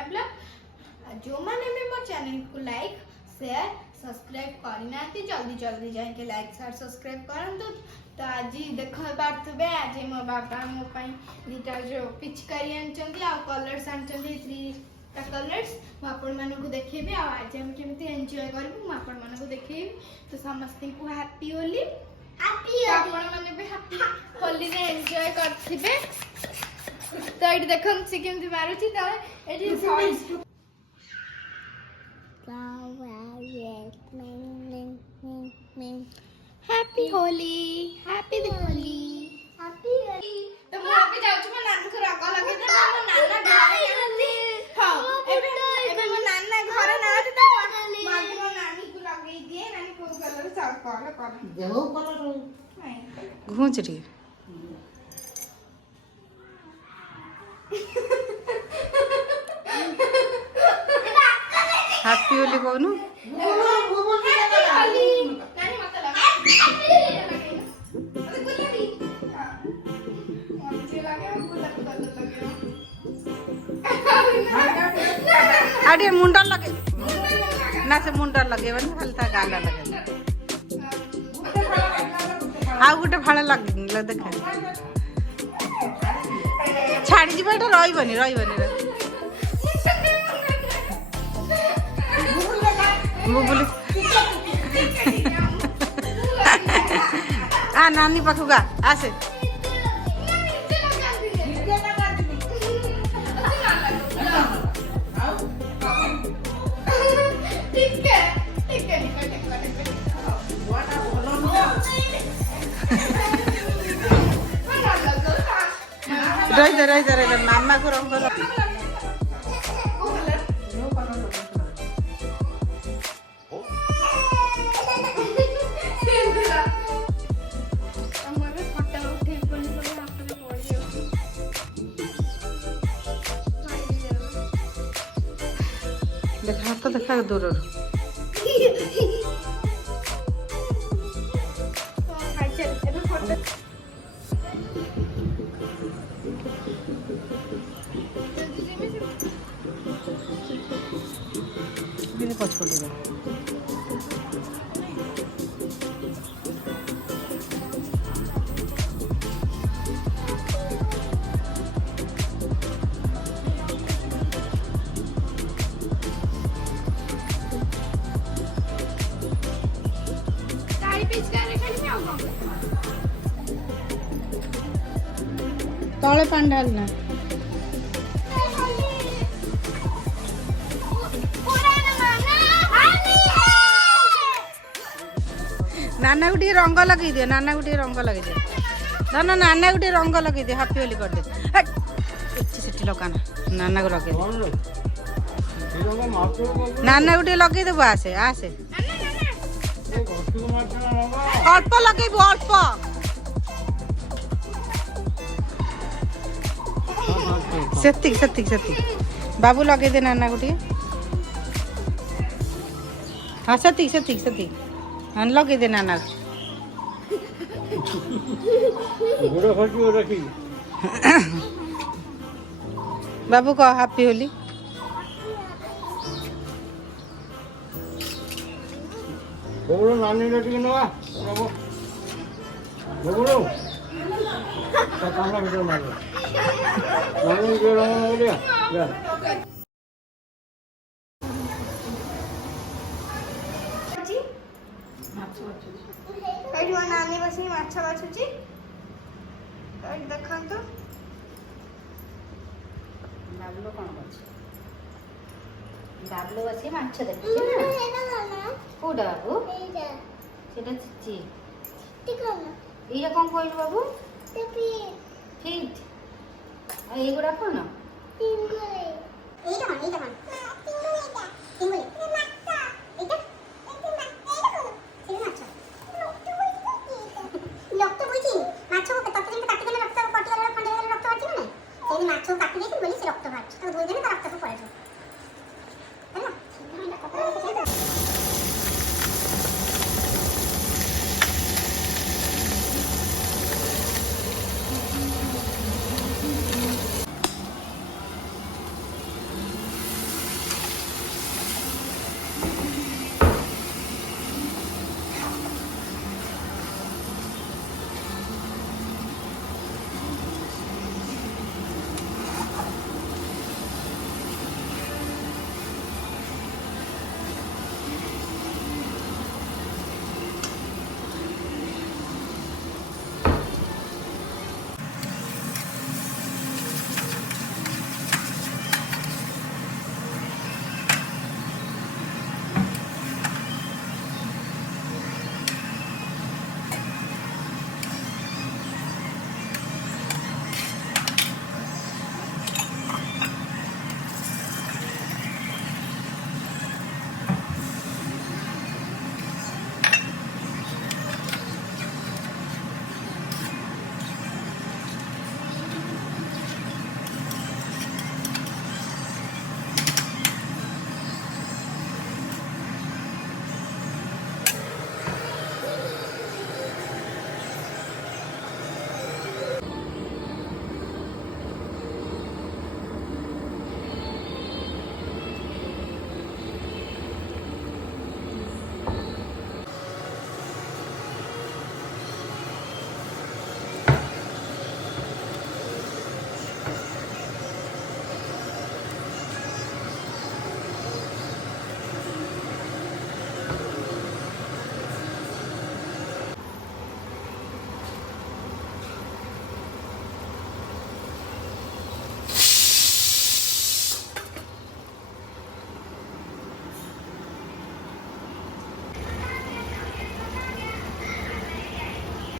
नया ब्लॉग जो मैंने भी मो चैनल को लाइक शेयर सब्सक्राइब करना जल्दी जल्दी जाके लाइक शेयर सब्सक्राइब करंतु। तो आज देख पारे आज मो बाबा मो दीटा जो पिचकारी आनी आ कलर्स आनी 3टा कलर्स मुझे देखेबी आज हम केमती एंजॉय करूँ मुझे देखेबी। तो समस्त को हैप्पी होली आपण मैंने भी हैप्पी होली रे एंजॉय करथिबे। तो ये देखम से केमती मारुची त eighty happy Holi happy Holi happy Holi. तो मु अबे जाउछु म नानी को रंग लगे दे मो नाना घर हां एबे मो नाना घर ना त मागी मो नानी को लगे दिए नानी को कलर सब कर देहो कलर घूंच रे हैप्पी होली कहनु आडे मुंडा लगे ना से मुंडा लगे बन खाली ता गाला लगे आ गुटे फाळा लगे ल देख छाड़ी जी बेटा रहिबनी बुबुली आ नानी पाखुगा आसे रही दे मामा को रंग लगे देखा तो देखा दूर पचपट तले पानी डालना नाना गुटे रंग लगे दे नाना गुटे रंग लगे दे ना नाना गुटे रंग लगे दे हैप्पी होली कर दे सेठी लगाना नाना को लगे नाना गुटे लगे देबो आसे आसे अल्प लगेबो अल्प सेतिक बाबू लगे दे नाना गुटे हाँ सेतिक हाँ लगे दे नाना बाबू कह हैप्पी होली नानी नानी बस माछ बाछुची देखा तो बाबलो कौन बाबलो बस माछ देखी कोडा बाबू सेटा चिची ये कौन कहलु बाबू फीट ये गुड़ा कौन